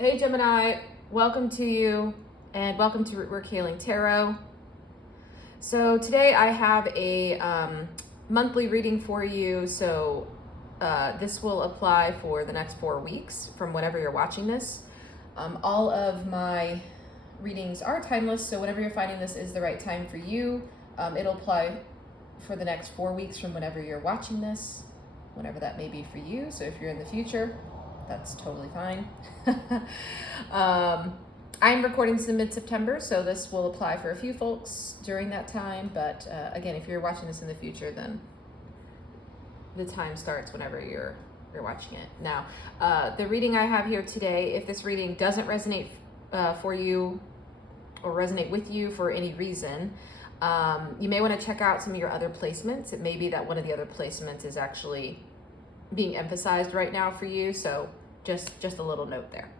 Hey Gemini, welcome to you and welcome to Rootwork Healing Tarot. So today I have a monthly reading for you. So this will apply for the next 4 weeks from whenever you're watching this. All of my readings are timeless, so whenever you're finding this is the right time for you, it'll apply for the next 4 weeks from whenever you're watching this, whenever that may be for you. So if you're in the future, that's totally fine. I'm recording this in mid-September, so this will apply for a few folks during that time. But again, if you're watching this in the future, then the time starts whenever you're watching it. Now, the reading I have here today, if this reading doesn't resonate for you or resonate with you for any reason, you may want to check out some of your other placements. It may be that one of the other placements is actually being emphasized right now for you, so just a little note there.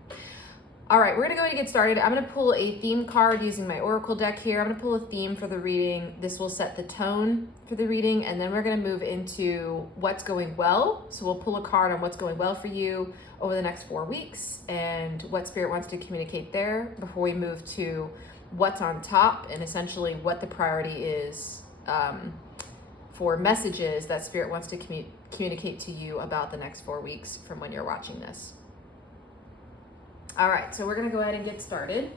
All right, we're gonna go ahead and get started. I'm gonna pull a theme card using my oracle deck here. I'm gonna pull a theme for the reading. This will set the tone for the reading, and then we're gonna move into what's going well. So we'll pull a card on what's going well for you over the next 4 weeks and what Spirit wants to communicate there before we move to what's on top and essentially what the priority is for messages that Spirit wants to communicate to you about the next 4 weeks from when you're watching this. All right, so we're gonna go ahead and get started.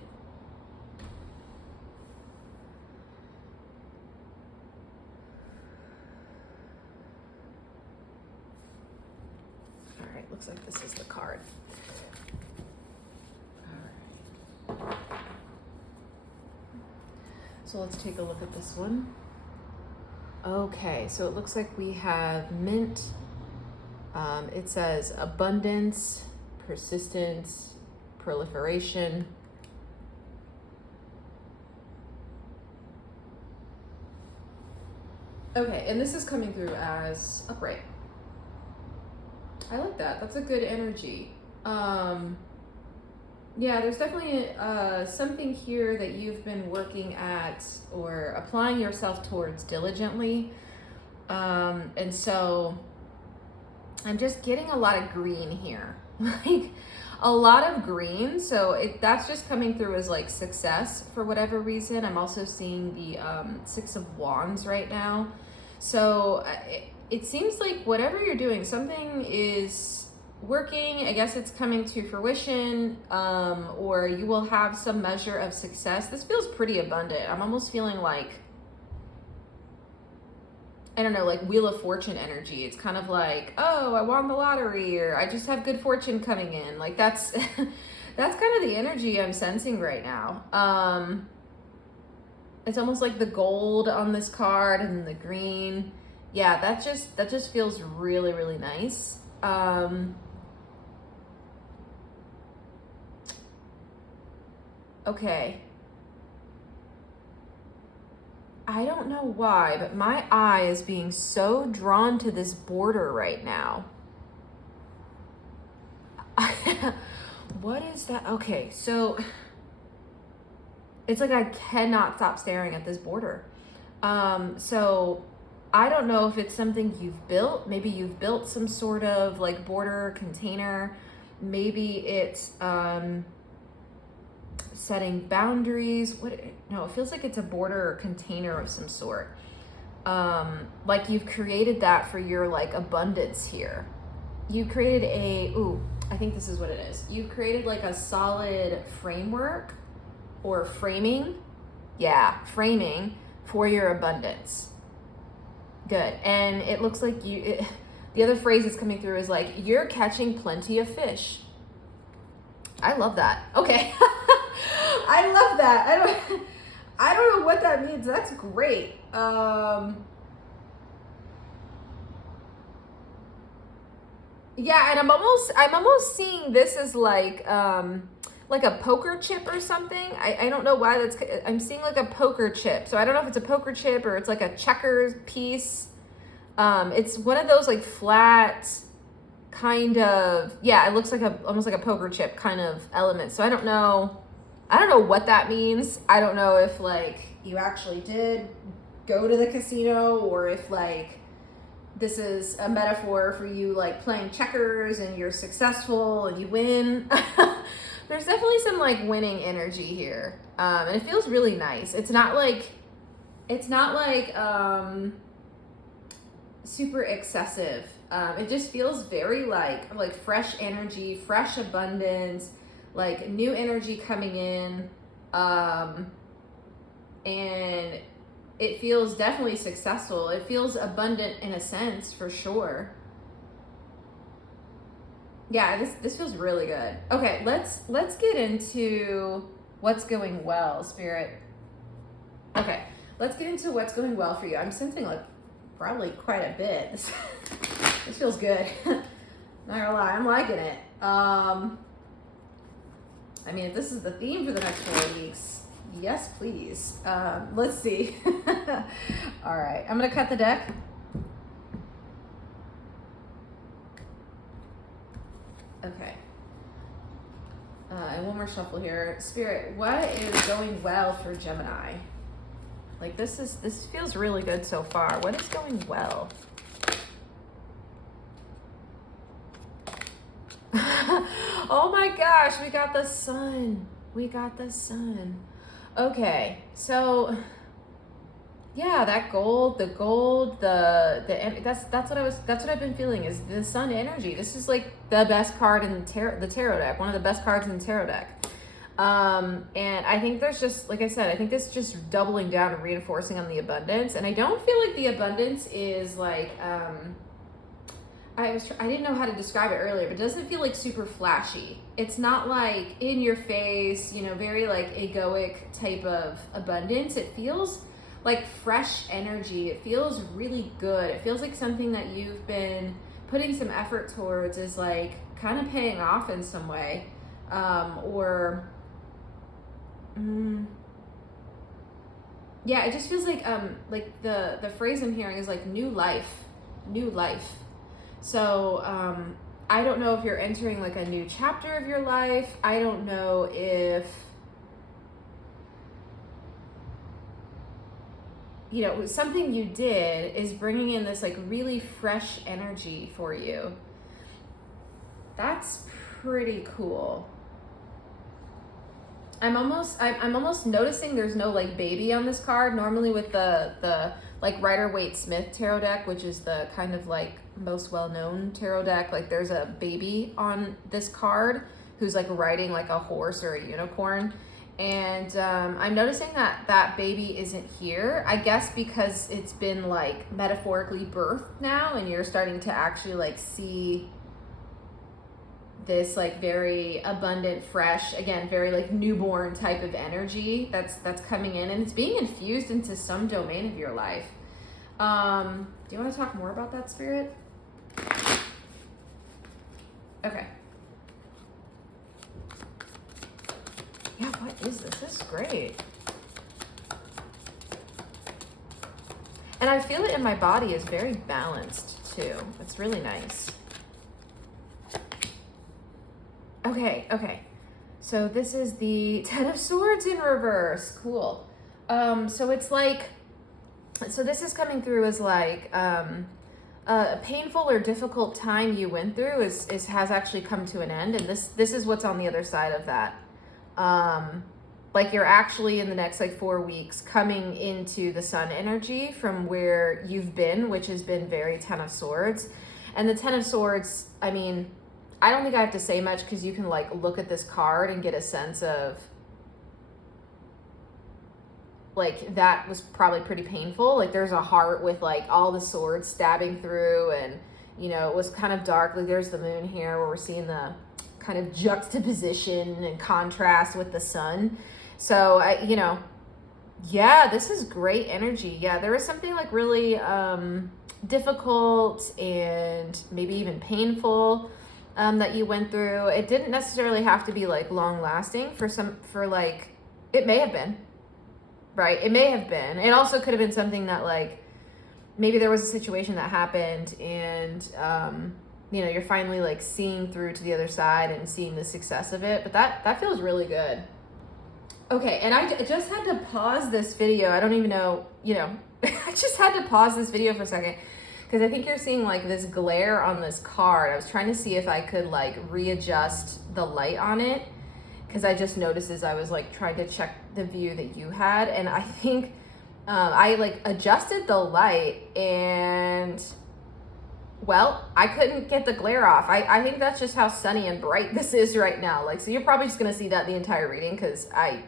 All right, looks like this is the card. All right. So let's take a look at this one. Okay, so it looks like we have Mint. It says abundance, persistence, proliferation. Okay, and this is coming through as upright. I like that. That's a good energy. Yeah, there's definitely something here that you've been working at or applying yourself towards diligently. And so I'm just getting a lot of green here, like a lot of green. So that's just coming through as like success for whatever reason. I'm also seeing the 6 of Wands right now. So it seems like whatever you're doing, something is working. I guess it's coming to fruition, or you will have some measure of success. This feels pretty abundant. I'm almost feeling like, I don't know, like Wheel of Fortune energy. It's kind of like, oh, I won the lottery, or I just have good fortune coming in. Like that's that's kind of the energy I'm sensing right now. It's almost like the gold on this card and the green. Yeah, that just feels really, really nice. Okay. I don't know why, but my eye is being so drawn to this border right now. What is that? Okay, so it's like I cannot stop staring at this border. So I don't know if it's something you've built. Maybe you've built some sort of like border container. Maybe it's setting boundaries. No, it feels like it's a border or container of some sort. Like you've created that for your like abundance here. You created I think this is what it is. You've created like a solid framework or framing. Yeah, framing for your abundance. Good. And it looks like the other phrase that's coming through is like, you're catching plenty of fish. I love that. Okay. I love that. I don't know what that means. That's great. Yeah, and I'm almost seeing this as like a poker chip or something. I don't know why I'm seeing like a poker chip. So I don't know if it's a poker chip or it's like a checkers piece. It's one of those like flat kind of, yeah, it looks like almost like a poker chip kind of element. So I don't know what that means. I don't know if like you actually did go to the casino or if like this is a metaphor for you like playing checkers and you're successful and you win. There's definitely some like winning energy here. And it feels really nice. It's not like super excessive. It just feels very like fresh energy, fresh abundance, like new energy coming in. And it feels definitely successful. It feels abundant in a sense, for sure. Yeah, this feels really good. Okay, let's get into what's going well, Spirit. Okay, let's get into what's going well for you. I'm sensing like probably quite a bit. This feels good. Not gonna lie, I'm liking it. I mean, if this is the theme for the next 4 weeks, yes, please. Let's see. All right, I'm gonna cut the deck. Okay. And one more shuffle here. Spirit, what is going well for Gemini? Like this feels really good so far. What is going well? Oh my gosh, we got the sun. We got the sun. Okay, so yeah, that gold, that's what I've been feeling is the sun energy. This is like the best card in the tarot deck, one of the best cards in the tarot deck. And I think there's just, like I said, I think this is just doubling down and reinforcing on the abundance. And I don't feel like the abundance is like, I didn't know how to describe it earlier, but it doesn't feel like super flashy. It's not like in your face, you know, very like egoic type of abundance. It feels like fresh energy. It feels really good. It feels like something that you've been putting some effort towards is like kind of paying off in some way. Yeah, it just feels like the phrase I'm hearing is like new life. So I don't know if you're entering like a new chapter of your life. I don't know if, you know, something you did is bringing in this like really fresh energy for you. That's pretty cool. I'm almost noticing there's no like baby on this card. Normally with the like Rider-Waite-Smith tarot deck, which is the kind of like most well-known tarot deck, like there's a baby on this card who's like riding like a horse or a unicorn. And I'm noticing that baby isn't here, I guess because it's been like metaphorically birthed now and you're starting to actually like see this like very abundant, fresh, again, very like newborn type of energy that's coming in, and it's being infused into some domain of your life. Do you want to talk more about that, Spirit? Okay. Yeah, what is this? This is great. And I feel it in my body is very balanced too. It's really nice. Okay. So this is the Ten of Swords in reverse. Cool. So it's like, so this is coming through as like a painful or difficult time you went through has actually come to an end, and this is what's on the other side of that. Like you're actually in the next like 4 weeks coming into the sun energy from where you've been, which has been very Ten of Swords. And the Ten of Swords, I mean, I don't think I have to say much because you can like look at this card and get a sense of like that was probably pretty painful. Like there's a heart with like all the swords stabbing through, and you know, it was kind of dark. Like there's the moon here where we're seeing the kind of juxtaposition and contrast with the sun. So you know, yeah, this is great energy. Yeah, there was something like really difficult and maybe even painful that you went through. It didn't necessarily have to be like long lasting for like, it may have been, right? It may have been. It also could have been something that like, maybe there was a situation that happened and, you know, you're finally like seeing through to the other side and seeing the success of it. But that feels really good. Okay. And I just had to pause this video. I don't even know, you know, I just had to pause this video for a second, because I think you're seeing like this glare on this card. I was trying to see if I could like readjust the light on it. because I just noticed as I was like trying to check the view that you had, and I think I like adjusted the light and well, I couldn't get the glare off. I think that's just how sunny and bright this is right now. Like, so you're probably just gonna see that the entire reading, because I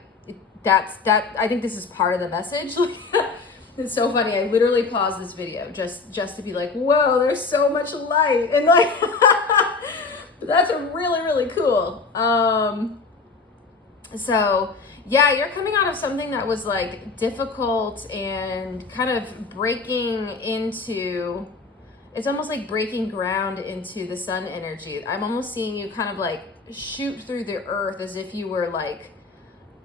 think this is part of the message. It's so funny. I literally paused this video just to be like, whoa, there's so much light, and like that's really, really cool. So yeah, you're coming out of something that was like difficult and kind of breaking into, it's almost like breaking ground into the sun energy. I'm almost seeing you kind of like shoot through the earth as if you were like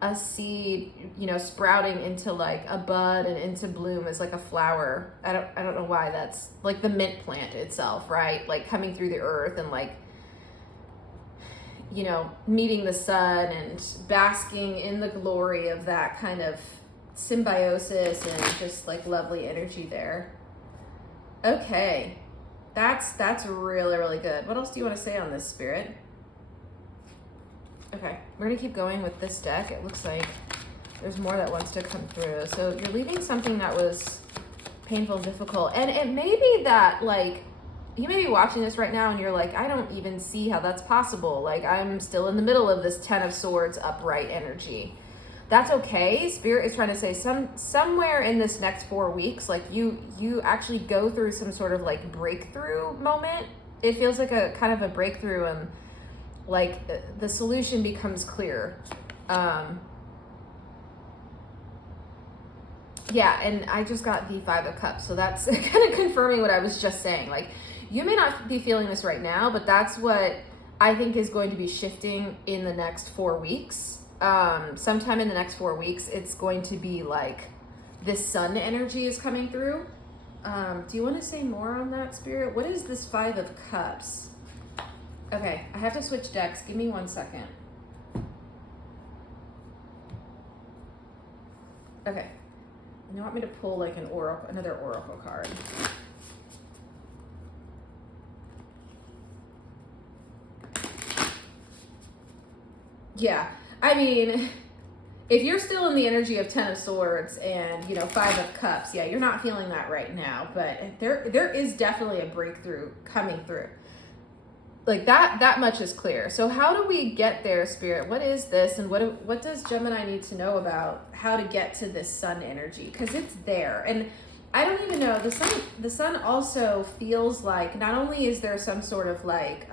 a seed, you know, sprouting into like a bud and into bloom as like a flower. I don't know why that's like the mint plant itself, right? Like coming through the earth and like, you know, meeting the sun and basking in the glory of that kind of symbiosis and just like lovely energy there. Okay, that's really, really good. What else do you want to say on this, Spirit? Okay, we're gonna keep going with this deck. It looks like there's more that wants to come through. So you're leaving something that was painful, difficult, and it may be that like you may be watching this right now and you're like, I don't even see how that's possible. Like, I'm still in the middle of this 10 of Swords upright energy. That's okay. Spirit is trying to say somewhere in this next 4 weeks, like you actually go through some sort of like breakthrough moment. It feels like a kind of a breakthrough, and like the solution becomes clear. Yeah, and I just got the 5 of Cups, so that's kind of confirming what I was just saying. Like, you may not be feeling this right now, but that's what I think is going to be shifting in the next 4 weeks. Sometime in the next 4 weeks, it's going to be like this sun energy is coming through. Do you want to say more on that, Spirit? What is this 5 of Cups? Okay, I have to switch decks. Give me 1 second. Okay. You want me to pull like an oracle, another oracle card? Yeah, I mean, if you're still in the energy of 10 of Swords and, you know, 5 of Cups, yeah, you're not feeling that right now, but there is definitely a breakthrough coming through. Like that much is clear. So how do we get there, Spirit? What is this, and what does Gemini need to know about how to get to this sun energy? Because it's there, and I don't even know, the sun also feels like not only is there some sort of like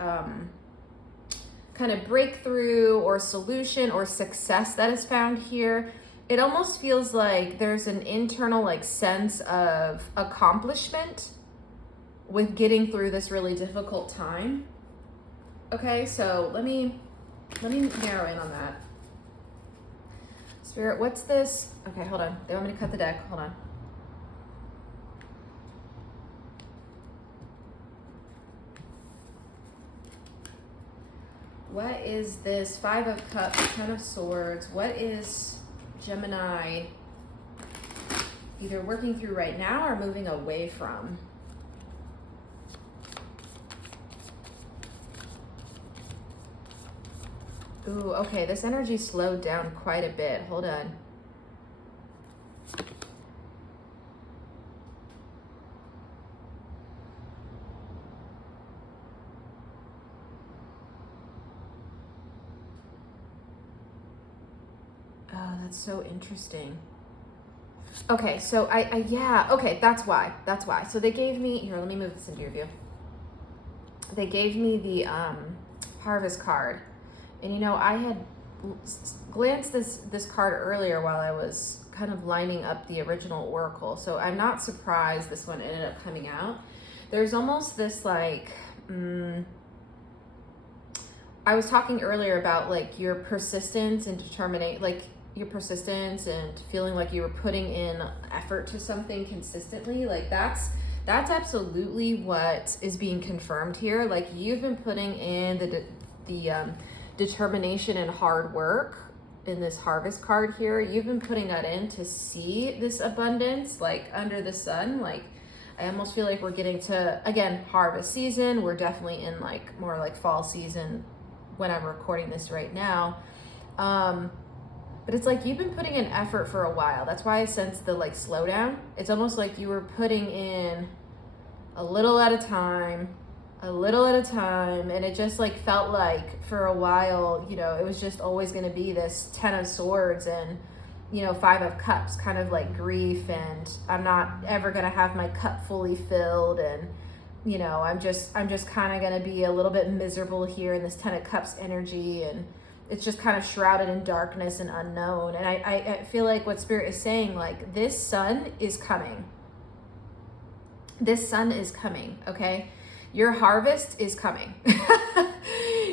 kind of breakthrough or solution or success that is found here, it almost feels like there's an internal like sense of accomplishment with getting through this really difficult time. Okay, so let me narrow in on that. Spirit, what's this? Okay, hold on. They want me to cut the deck. Hold on. What is this 5 of Cups, 10 of Swords? What is Gemini either working through right now or moving away from? Ooh, okay, this energy slowed down quite a bit. Hold on. Oh, that's so interesting. Okay, so yeah, okay, that's why. So they gave me, here, let me move this into your view. They gave me the Harvest card. And you know, I had glanced this card earlier while I was kind of lining up the original oracle, so I'm not surprised this one ended up coming out. There's almost this like, I was talking earlier about like your persistence and determination, like your persistence and feeling like you were putting in effort to something consistently. Like that's absolutely what is being confirmed here. Like you've been putting in the determination and hard work in this Harvest card here. You've been putting that in to see this abundance like under the sun. Like I almost feel like we're getting to, again, harvest season. We're definitely in like more like fall season when I'm recording this right now. But it's like you've been putting in effort for a while. That's why I sense the like slowdown. It's almost like you were putting in a little at a time, and it just like felt like for a while, you know, it was just always going to be this 10 of Swords and, you know, 5 of Cups, kind of like grief, and I'm not ever going to have my cup fully filled, and, you know, I'm just kind of going to be a little bit miserable here in this 10 of Cups energy, and it's just kind of shrouded in darkness and unknown. And I feel like what Spirit is saying, like, this sun is coming. This sun is coming, okay? Your harvest is coming.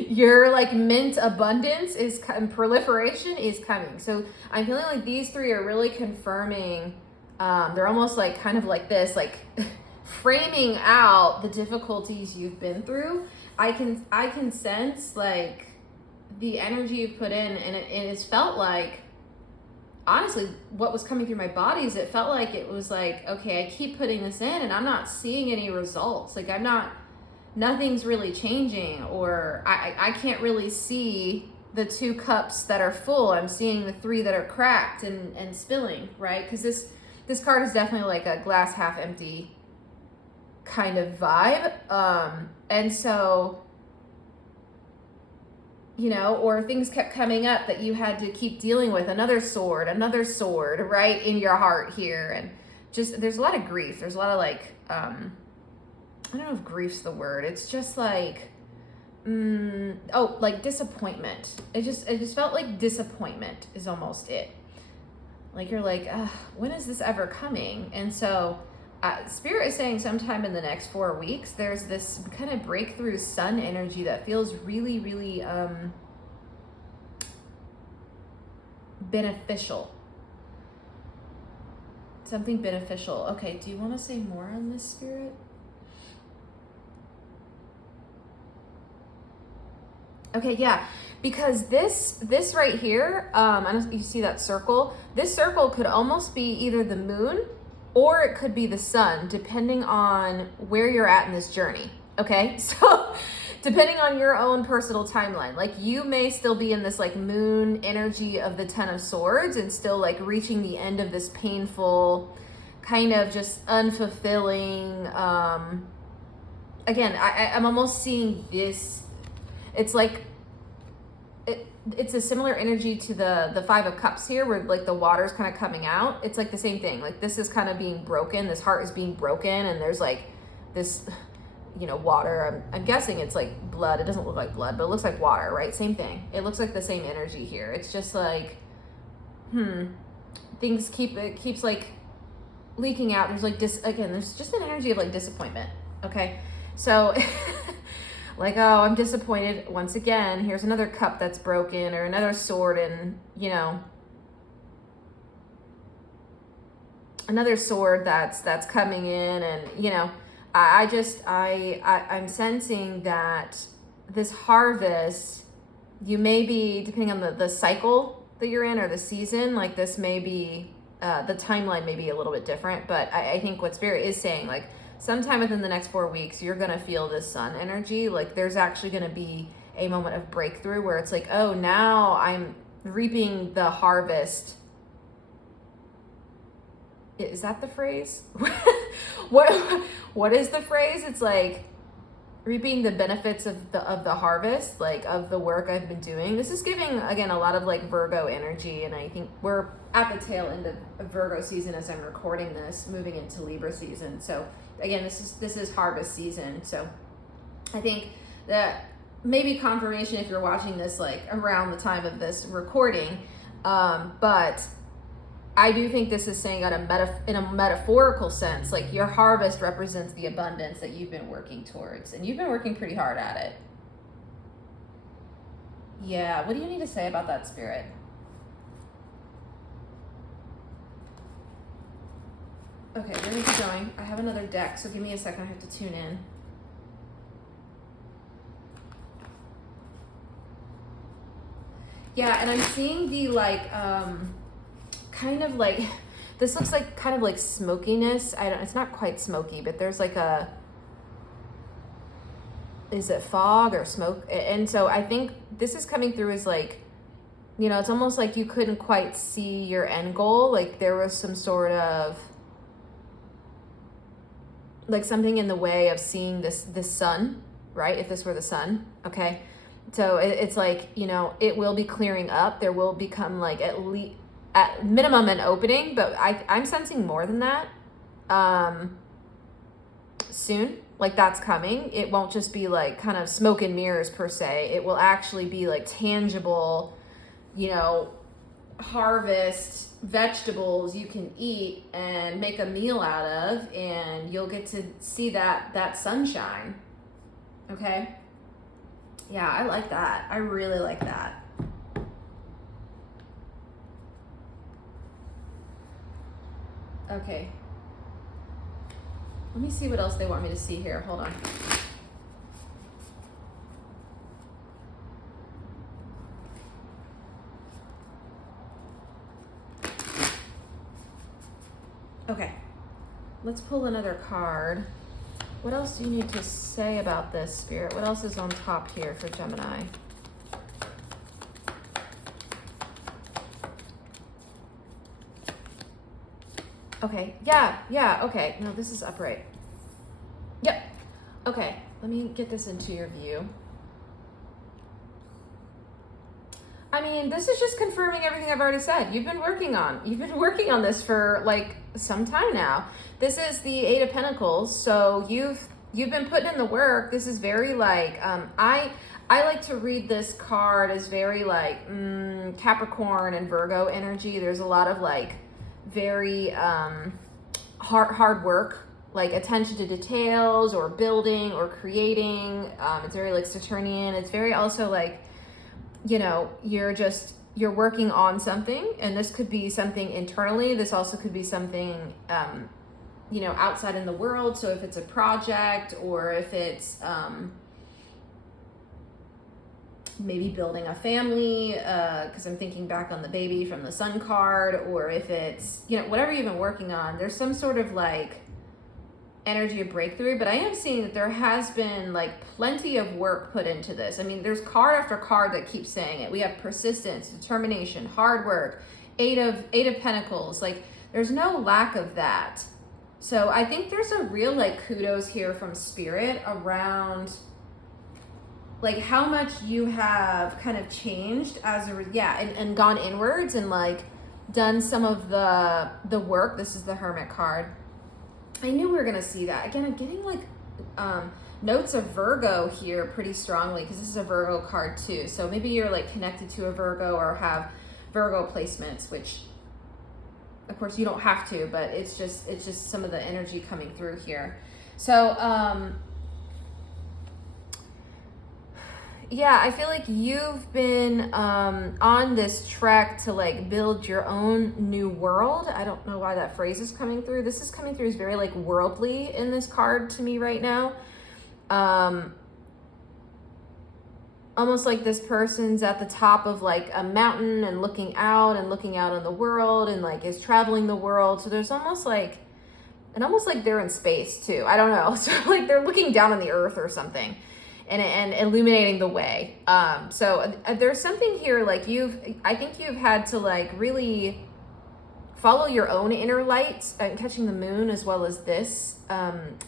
Your like mint abundance and proliferation is coming. So I'm feeling like these 3 are really confirming, they're almost like kind of like this, like framing out the difficulties you've been through. I can sense like the energy you've put in, and it has felt like, honestly, what was coming through my body is it felt like it was like, okay, I keep putting this in and I'm not seeing any results. Like nothing's really changing, or I can't really see the 2 cups that are full. I'm seeing the 3 that are cracked and spilling, right? Because this card is definitely like a glass half empty kind of vibe. And so, you know, or things kept coming up that you had to keep dealing with. Another sword, right in your heart here. And just, there's a lot of grief. There's a lot of like, I don't know if grief's the word. It's just like, like disappointment. It just felt like disappointment is almost it. Like you're like, when is this ever coming? And so Spirit is saying sometime in the next 4 weeks, there's this kind of breakthrough sun energy that feels really, really beneficial. Something beneficial. Okay, do you want to say more on this, Spirit? Okay, yeah, because this right here, I don't, you see that circle? This circle could almost be either the moon or it could be the sun, depending on where you're at in this journey, okay? So depending on your own personal timeline, like you may still be in this like moon energy of the 10 of Swords and still like reaching the end of this painful, kind of just unfulfilling, again, I'm almost seeing this, it's like, it's a similar energy to the 5 of Cups here, where like the water's kind of coming out. It's like the same thing. Like this is kind of being broken. This heart is being broken, and there's like this, you know, water. I'm guessing it's like blood. It doesn't look like blood, but it looks like water, right? Same thing. It looks like the same energy here. It's just like, things keeps like leaking out. There's like there's just an energy of like disappointment. Okay, so. Like, oh, I'm disappointed once again. Here's another cup that's broken, or another sword, and, you know, another sword that's coming in, and, you know, I'm sensing that this harvest, you may be, depending on the cycle that you're in or the season, like this may be, the timeline may be a little bit different, but I think what Spirit is saying, like, sometime within the next 4 weeks, you're going to feel this sun energy. Like there's actually going to be a moment of breakthrough where it's like, oh, now I'm reaping the harvest. Is that the phrase? What is the phrase? It's like reaping the benefits of the harvest, like of the work I've been doing. This is giving, again, a lot of like Virgo energy. And I think we're at the tail end of Virgo season as I'm recording this, moving into Libra season. So again, this is harvest season. So I think that maybe confirmation if you're watching this like around the time of this recording, but I do think this is saying in a metaphorical sense, like your harvest represents the abundance that you've been working towards, and you've been working pretty hard at it. Yeah, what do you need to say about that, Spirit? Okay, we're gonna keep going. I have another deck, so give me a second. I have to tune in. Yeah, and I'm seeing the like, kind of like, this looks like kind of like smokiness. It's not quite smoky, but there's like is it fog or smoke? And so I think this is coming through as like you know, it's almost like you couldn't quite see your end goal. Like there was some sort of, like something in the way of seeing this sun, right? If this were the sun, okay? So it's like, you know, it will be clearing up. There will become like at minimum an opening, but I'm sensing more than that soon. Like that's coming. It won't just be like kind of smoke and mirrors per se. It will actually be like tangible, you know, harvest vegetables you can eat and make a meal out of, and you'll get to see that sunshine. Okay? Yeah, I like that. I really like that. Okay. Let me see what else they want me to see here. Hold on. Okay, let's pull another card. What else do you need to say about this, Spirit? What else is on top here for Gemini? Okay, yeah, okay. No, this is upright. Yep. Okay, let me get this into your view. I mean, this is just confirming everything I've already said. You've been working on this for like some time now. This is the Eight of Pentacles, so you've been putting in the work. This is very like I like to read this card as very like Capricorn and Virgo energy. There's a lot of like very hard work, like attention to details or building or creating. It's very like Saturnian. It's very also like, you know, you're working on something, and this could be something internally. This also could be something, you know, outside in the world. So if it's a project, or if it's maybe building a family, because I'm thinking back on the baby from the sun card, or if it's, you know, whatever you've been working on, there's some sort of like energy of breakthrough. But I am seeing that there has been like plenty of work put into this. I mean, there's card after card that keeps saying it. We have persistence, determination, hard work, eight of Pentacles. Like there's no lack of that. So I think there's a real like kudos here from Spirit around like how much you have kind of changed as and gone inwards and like done some of the work. This is the Hermit card. I knew we were going to see that. Again, I'm getting like notes of Virgo here pretty strongly, because this is a Virgo card too. So maybe you're like connected to a Virgo or have Virgo placements, which of course you don't have to, but it's just some of the energy coming through here. So yeah, I feel like you've been on this trek to like build your own new world. I don't know why that phrase is coming through. This is coming through as very like worldly in this card to me right now. Almost like this person's at the top of like a mountain and looking out on the world, and like is traveling the world. So there's almost like they're in space too. I don't know. So like they're looking down on the earth or something. And illuminating the way. So there's something here like I think you've had to like really follow your own inner light. I'm catching the moon as well as this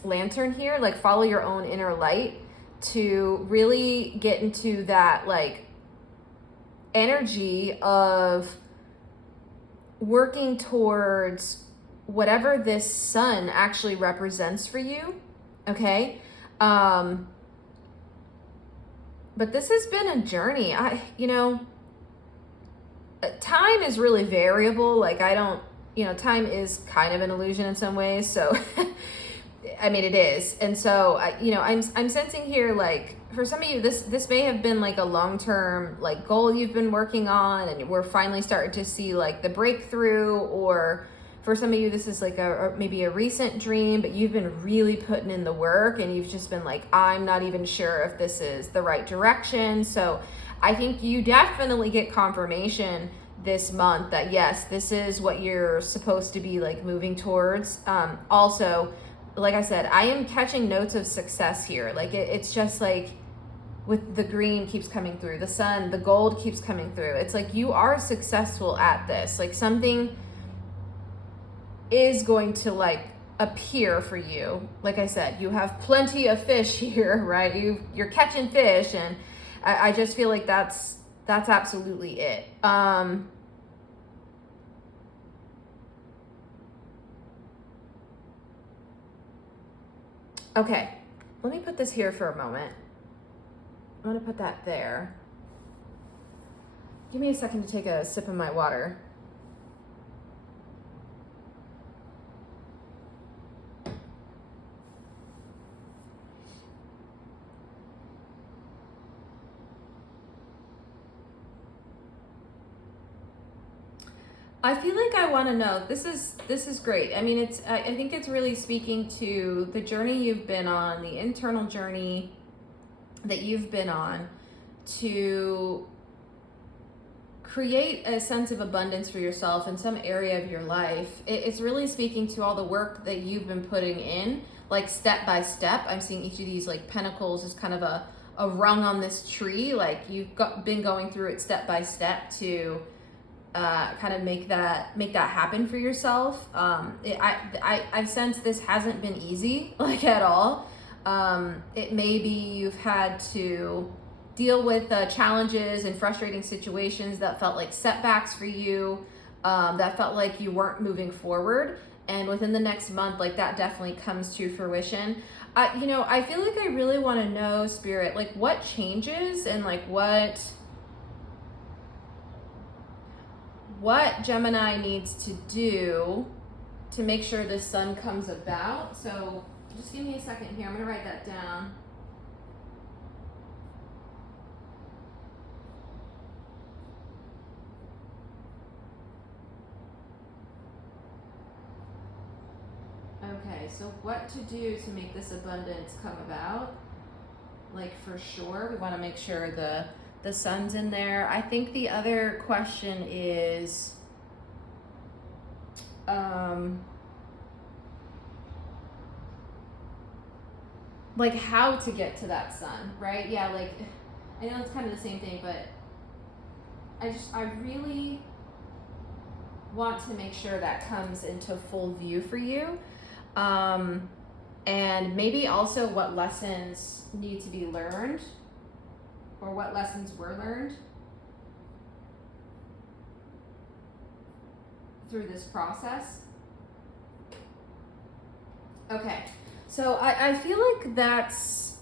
lantern here. Like follow your own inner light to really get into that like energy of working towards whatever this sun actually represents for you. Okay. But this has been a journey. Time is really variable. Like time is kind of an illusion in some ways. So, I mean, it is. And so, I'm sensing here, like for some of you, this may have been like a long-term like goal you've been working on, and we're finally starting to see like the breakthrough. Or for some of you, this is like maybe a recent dream, but you've been really putting in the work, and you've just been like, I'm not even sure if this is the right direction. So I think you definitely get confirmation this month that yes, this is what you're supposed to be like moving towards. Also, like I said, I am catching notes of success here. Like it's just like with the green keeps coming through, the sun, the gold keeps coming through. It's like you are successful at this. Like something is going to like appear for you. Like I said, you have plenty of fish here, right? You're catching fish, and I just feel like that's absolutely it. Okay, let me put this here for a moment. I'm gonna put that there. Give me a second to take a sip of my water. I feel like I want to know, this is great. I mean, I think it's really speaking to the journey you've been on, the internal journey that you've been on to create a sense of abundance for yourself in some area of your life. It's really speaking to all the work that you've been putting in, like step by step. I'm seeing each of these like pentacles as kind of a rung on this tree, like you've been going through it step by step to kind of make that happen for yourself. I sense this hasn't been easy, like at all. It may be you've had to deal with challenges and frustrating situations that felt like setbacks for you, that felt like you weren't moving forward. And within the next month, like that definitely comes to fruition. I feel like I really want to know, Spirit, like what changes and like what Gemini needs to do to make sure the sun comes about. So just give me a second here. I'm going to write that down. Okay, so what to do to make this abundance come about? Like for sure, we want to make sure the sun's in there. I think the other question is, like how to get to that sun, right? Yeah, like I know it's kind of the same thing, but I really want to make sure that comes into full view for you. And maybe also what lessons need to be learned, or what lessons were learned through this process. Okay, so I feel like that's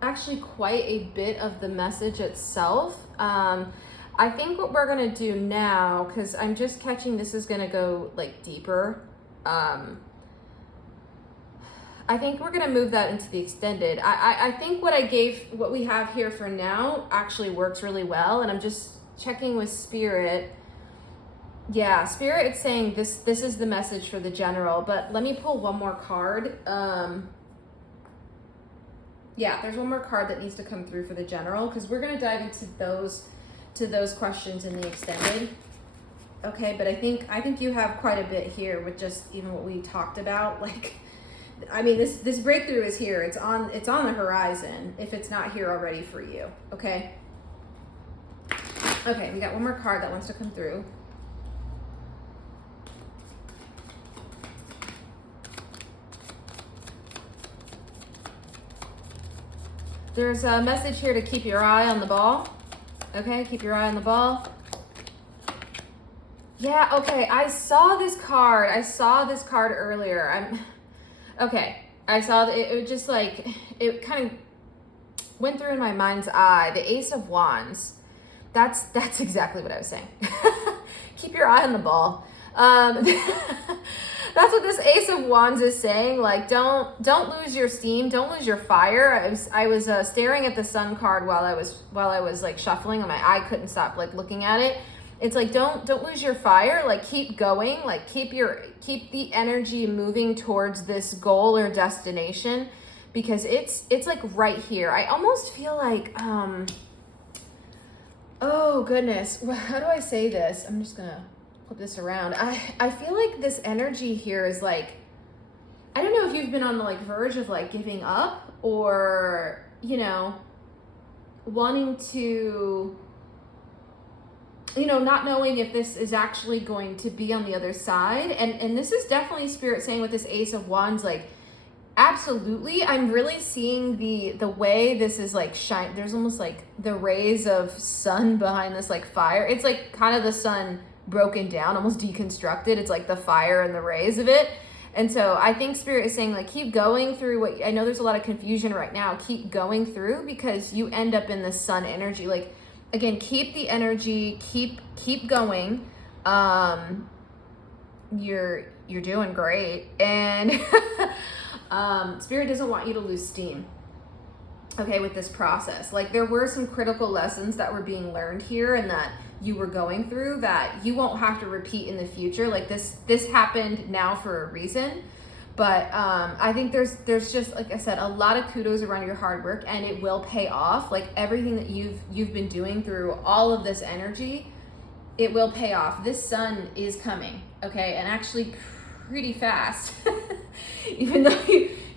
actually quite a bit of the message itself. I think what we're gonna do now, because I'm just catching this is gonna go like deeper. I think we're gonna move that into the extended. I think what we have here for now actually works really well, and I'm just checking with Spirit. Yeah, Spirit is saying this is the message for the general, but let me pull one more card. Yeah, there's one more card that needs to come through for the general, because we're gonna dive into those questions in the extended. Okay, but I think you have quite a bit here with just even what we talked about. Like, I mean, this breakthrough is here. It's on the horizon if it's not here already for you. Okay. Okay, we got one more card that wants to come through. There's a message here to keep your eye on the ball. Okay, keep your eye on the ball. Yeah, okay, I saw this card earlier. I saw that it just like, it kind of went through in my mind's eye. The Ace of Wands. That's exactly what I was saying. Keep your eye on the ball. That's what this Ace of Wands is saying. Like, don't lose your steam. Don't lose your fire. I was staring at the Sun card while I was like shuffling, and my eye couldn't stop like looking at it. It's like, don't lose your fire. Like, keep going. Like, keep the energy moving towards this goal or destination, because it's like right here. I almost feel like, oh goodness, how do I say this? I'm just gonna flip this around. I feel like this energy here is like, I don't know if you've been on the like verge of like giving up, or, you know, wanting to, you know, not knowing if this is actually going to be on the other side. And this is definitely Spirit saying with this Ace of Wands, like, absolutely. I'm really seeing the way this is like shine. There's almost like the rays of sun behind this like fire. It's like kind of the sun broken down, almost deconstructed. It's like the fire and the rays of it. And so I think Spirit is saying, like, keep going through what, I know there's a lot of confusion right now. Keep going through, because you end up in the sun energy. Like, again, keep the energy, keep going. You're doing great. And Spirit doesn't want you to lose steam, okay, with this process. Like, there were some critical lessons that were being learned here and that you were going through that you won't have to repeat in the future. Like, this happened now for a reason. But I think there's just, like I said, a lot of kudos around your hard work, and it will pay off. Like, everything that you've been doing through all of this energy, it will pay off. This sun is coming, okay, and actually pretty fast. Even though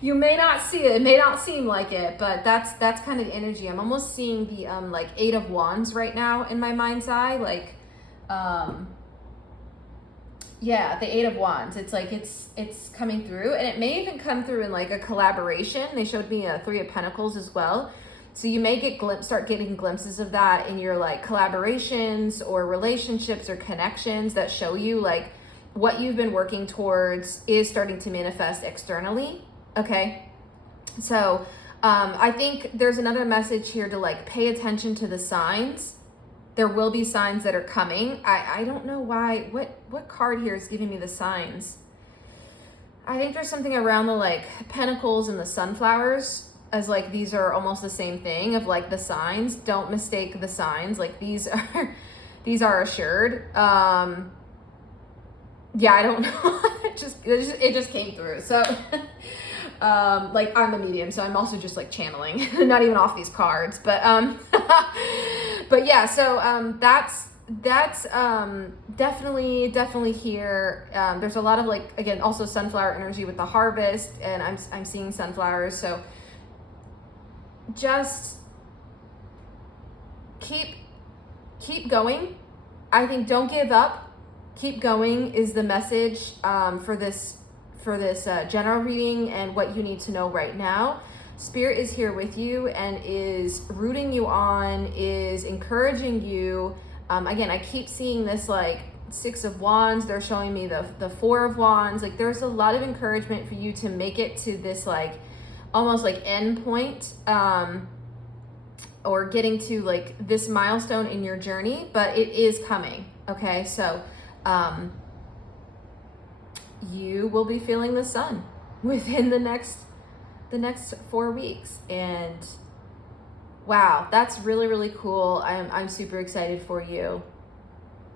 you may not see it, it may not seem like it, but that's kind of the energy. I'm almost seeing the like Eight of Wands right now in my mind's eye. Like, yeah, the Eight of Wands. It's like it's coming through, and it may even come through in like a collaboration. They showed me a Three of Pentacles as well. So you may start getting glimpses of that in your like collaborations or relationships or connections that show you like what you've been working towards is starting to manifest externally. Okay. So I think there's another message here to like pay attention to the signs. There will be signs that are coming. I don't know why, what card here is giving me the signs? I think there's something around the like pentacles and the sunflowers, as like these are almost the same thing of like the signs. Don't mistake the signs. Like these are assured. Yeah, I don't know. it just came through. So like I'm a medium, so I'm also just like channeling, not even off these cards, but but yeah, so that's definitely here. There's a lot of like, again, also sunflower energy with the harvest, and I'm seeing sunflowers. So just keep going. I think don't give up. Keep going is the message for this general reading and what you need to know right now. Spirit is here with you and is rooting you on, is encouraging you. Again, I keep seeing this like Six of Wands. They're showing me the Four of Wands. Like there's a lot of encouragement for you to make it to this like almost like end point, or getting to like this milestone in your journey, but it is coming. Okay, so you will be feeling the sun within the next 4 weeks, and wow, that's really cool. I'm super excited for you.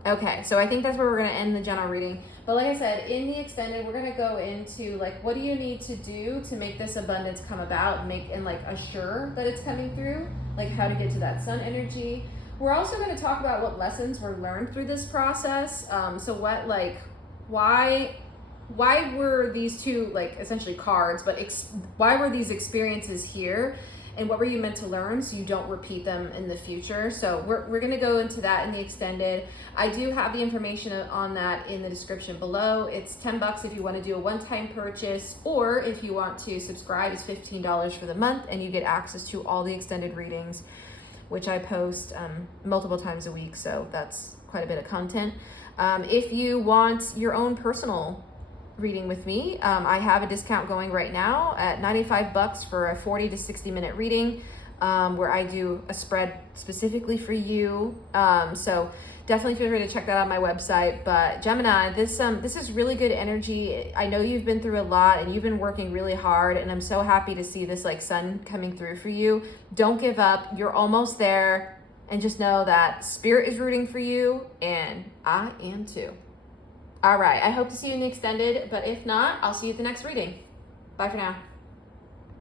Okay, so I think that's where we're going to end the general reading. But like I said, in the extended, we're going to go into like, what do you need to do to make this abundance come about, and like assure that it's coming through, like how to get to that sun energy. We're also going to talk about what lessons were learned through this process. So what, like, why were these two like essentially cards, but why were these experiences here? And what were you meant to learn so you don't repeat them in the future? So we're going to go into that in the extended. I do have the information on that in the description below. It's $10 if you want to do a one-time purchase, or if you want to subscribe, it's $15 for the month, and you get access to all the extended readings, which I post multiple times a week. So that's quite a bit of content. If you want your own personal reading with me, I have a discount going right now at $95 for a 40 to 60 minute reading, where I do a spread specifically for you. So definitely feel free to check that out on my website. But Gemini, this is really good energy. I know you've been through a lot and you've been working really hard, and I'm so happy to see this like sun coming through for you. Don't give up. You're almost there, and just know that Spirit is rooting for you, and I am too. All right, I hope to see you in the extended, but if not, I'll see you at the next reading. Bye for now.